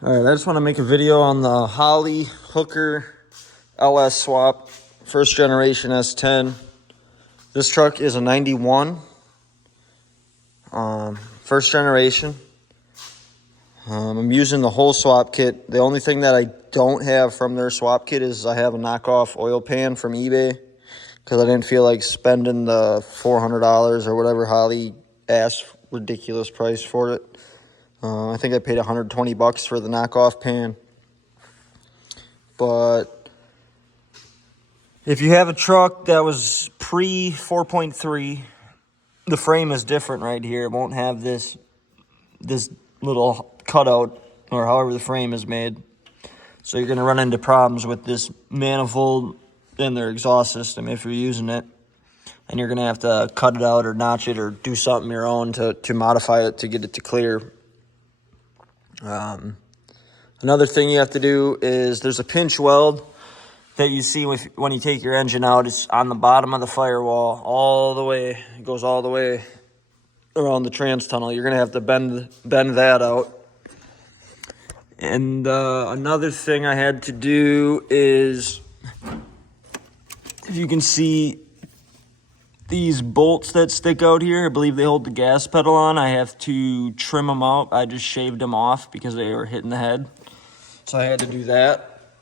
All right, I just want to make a video on the Holley Hooker LS swap, first generation S10. This truck is a 91, first generation. I'm using the whole swap kit. The only thing that I don't have from their swap kit is I have a knockoff oil pan from eBay because I didn't feel like spending the $400 or whatever Holley asked, ridiculous price for it. I think I paid $120 for the knockoff pan. But if you have a truck that was pre 4.3, the frame is different right here. It won't have this little cutout or however the frame is made. So you're going to run into problems with this manifold in their exhaust system if you're using it. And you're going to have to cut it out or notch it or do something your own to modify it to get it to clear. Another thing you have to do is there's a pinch weld that you see when you take your engine out. It's on the bottom of the firewall all the way. It goes all the way around the trans tunnel. You're going to have to bend that out. And another thing I had to do is, if you can see these bolts that stick out here, I believe they hold the gas pedal on. I have to trim them out. I just shaved them off because they were hitting the head. So I had to do that.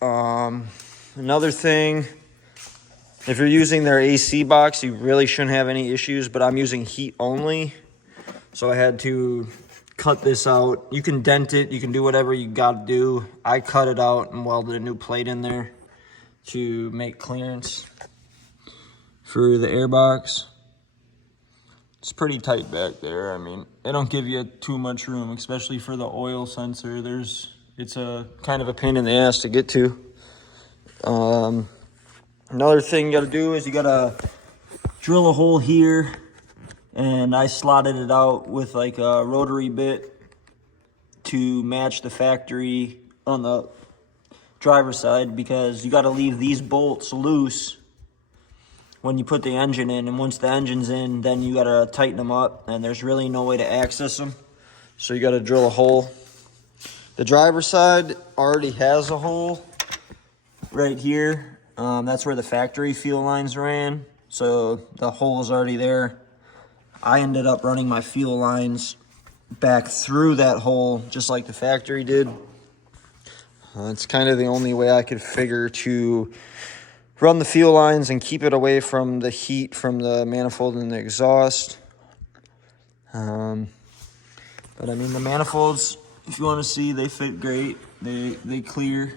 Another thing, if you're using their AC box, you really shouldn't have any issues, but I'm using heat only. So I had to cut this out. You can dent it, you can do whatever you gotta do. I cut it out and welded a new plate in there to make clearance for the airbox. It's pretty tight back there. I mean, they don't give you too much room, especially for the oil sensor. It's a kind of a pain in the ass to get to. Another thing you gotta do is you gotta drill a hole here, and I slotted it out with like a rotary bit to match the factory on the driver's side, because you gotta leave these bolts loose when you put the engine in, and once the engine's in, then you gotta tighten them up, and there's really no way to access them, so you gotta drill a hole. The driver's side already has a hole right here. That's where the factory fuel lines ran, so the hole is already there. I ended up running my fuel lines back through that hole just like the factory did. It's kind of the only way I could figure to run the fuel lines and keep it away from the heat from the manifold and the exhaust. But I mean, the manifolds, if you want to see, they fit great. They clear.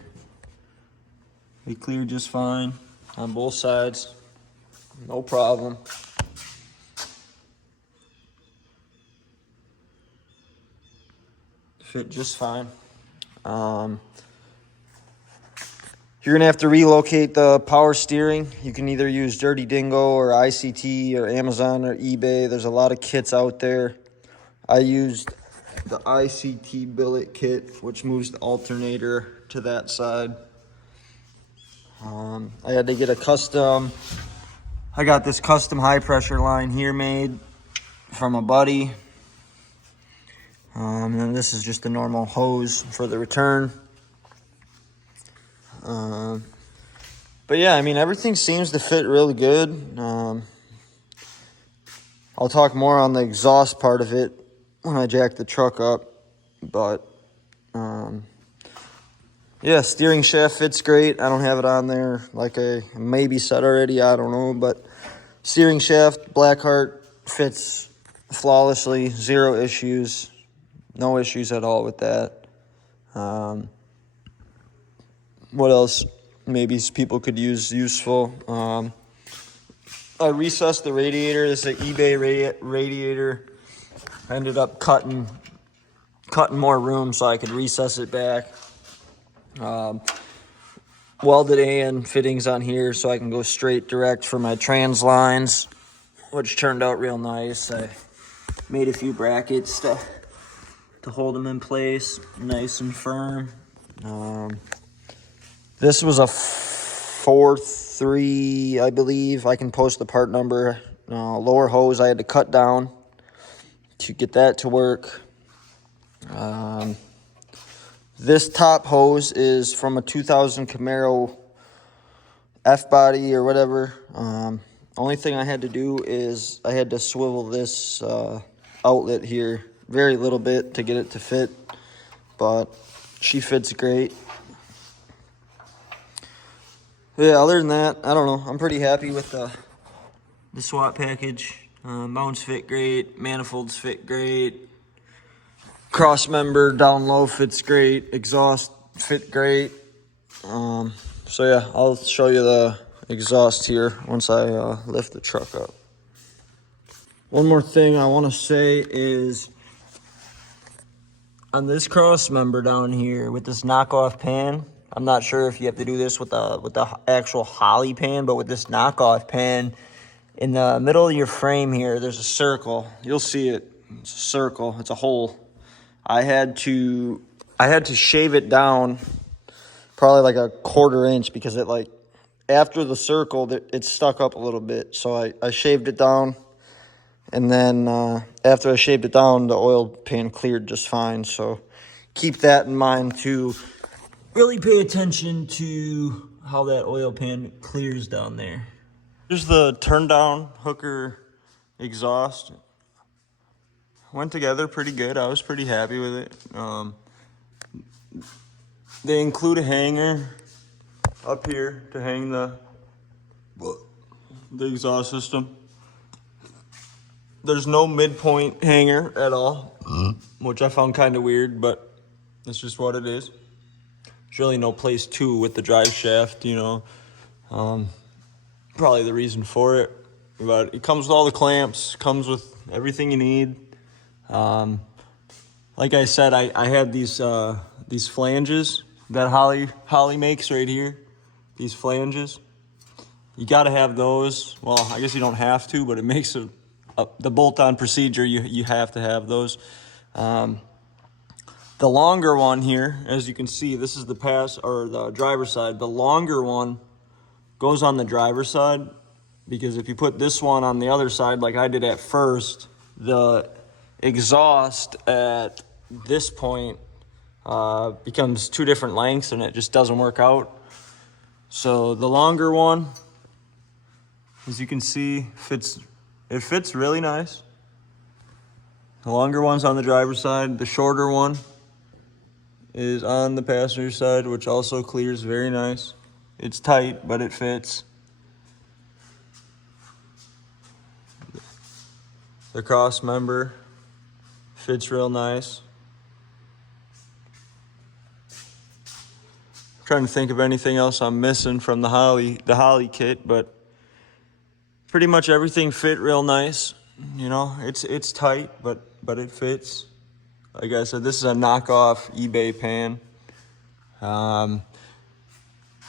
They clear just fine on both sides. No problem. Fit just fine. You're gonna have to relocate the power steering. You can either use Dirty Dingo or ICT or Amazon or eBay. There's a lot of kits out there. I used the ICT billet kit, which moves the alternator to that side. I had to get I got this custom high pressure line here made from a buddy. And then this is just a normal hose for the return. But yeah, I mean, everything seems to fit really good. I'll talk more on the exhaust part of it when I jack the truck up. But yeah, steering shaft fits great. I don't have it on there like I maybe said already. I don't know. But steering shaft, Blackheart, fits flawlessly. Zero issues. No issues at all with that. What else maybe people could use useful? I recessed the radiator. This is an eBay radiator. I ended up cutting more room so I could recess it back. Welded in fittings on here so I can go straight direct for my trans lines, which turned out real nice. I made a few brackets to hold them in place, nice and firm. This was a 4.3, I believe. I can post the part number. Lower hose I had to cut down to get that to work. This top hose is from a 2000 Camaro F-body or whatever. Only thing I had to do is I had to swivel this outlet here very little bit to get it to fit, but she fits great. Yeah, other than that, I don't know. I'm pretty happy with the swap package. Mounts fit great, manifolds fit great, cross member down low fits great, exhaust fit great. So yeah, I'll show you the exhaust here once I lift the truck up. One more thing I want to say is on this cross member down here with this knockoff pan, I'm not sure if you have to do this with the actual Holley pan, but with this knockoff pan, in the middle of your frame here, there's a circle. You'll see it. It's a circle. It's a hole. I had to shave it down probably like a 1/4 inch because it like after the circle it stuck up a little bit. So I shaved it down, and then after I shaved it down, the oil pan cleared just fine. So keep that in mind too. Really pay attention to how that oil pan clears down there. Here's the turn down hooker exhaust. Went together pretty good. I was pretty happy with it. They include a hanger up here to hang the exhaust system. There's no midpoint hanger at all, which I found kind of weird, but that's just what it is. There's really no place to with the drive shaft, you know. Probably the reason for it, but it comes with all the clamps, comes with everything you need. Like I said, I had these flanges that Holley makes right here. These flanges, you got to have those. Well, I guess you don't have to, but it makes the bolt-on procedure. You have to have those. The longer one here, as you can see, this is the the driver's side. The longer one goes on the driver's side, because if you put this one on the other side like I did at first, the exhaust at this point becomes 2 different lengths and it just doesn't work out. So the longer one, as you can see, fits really nice. The longer one's on the driver's side. The shorter one is on the passenger side, which also clears very nice. It's tight, but it fits. The cross member fits real nice. I'm trying to think of anything else I'm missing from the Holley kit, but pretty much everything fit real nice. You know, it's tight, but it fits. Like I said, this is a knockoff eBay pan.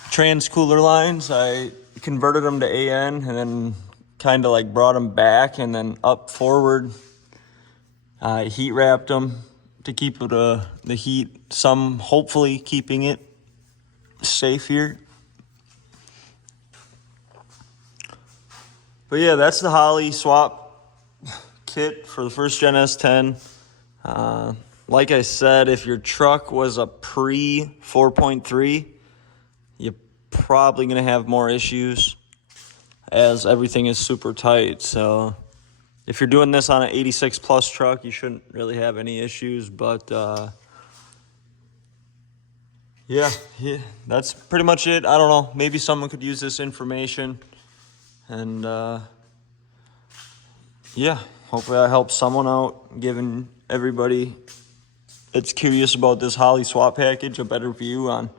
Trans cooler lines, I converted them to AN and then kind of like brought them back and then up forward. I heat wrapped them to keep the heat, hopefully keeping it safe here. But yeah, that's the Holley swap kit for the first gen S10. Like I said, if your truck was a pre 4.3, you're probably going to have more issues as everything is super tight. So if you're doing this on an 86 plus truck, you shouldn't really have any issues. But yeah, that's pretty much it. I don't know. Maybe someone could use this information. And yeah, hopefully I help someone out, giving everybody that's curious about this Holley swap package a better view on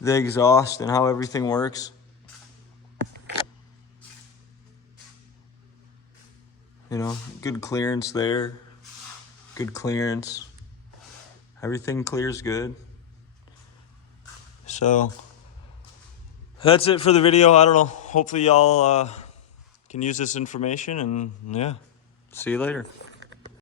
the exhaust and how everything works. You know, good clearance there, good clearance. Everything clears good. So that's it for the video. I don't know. Hopefully y'all can use this information, and yeah, see you later.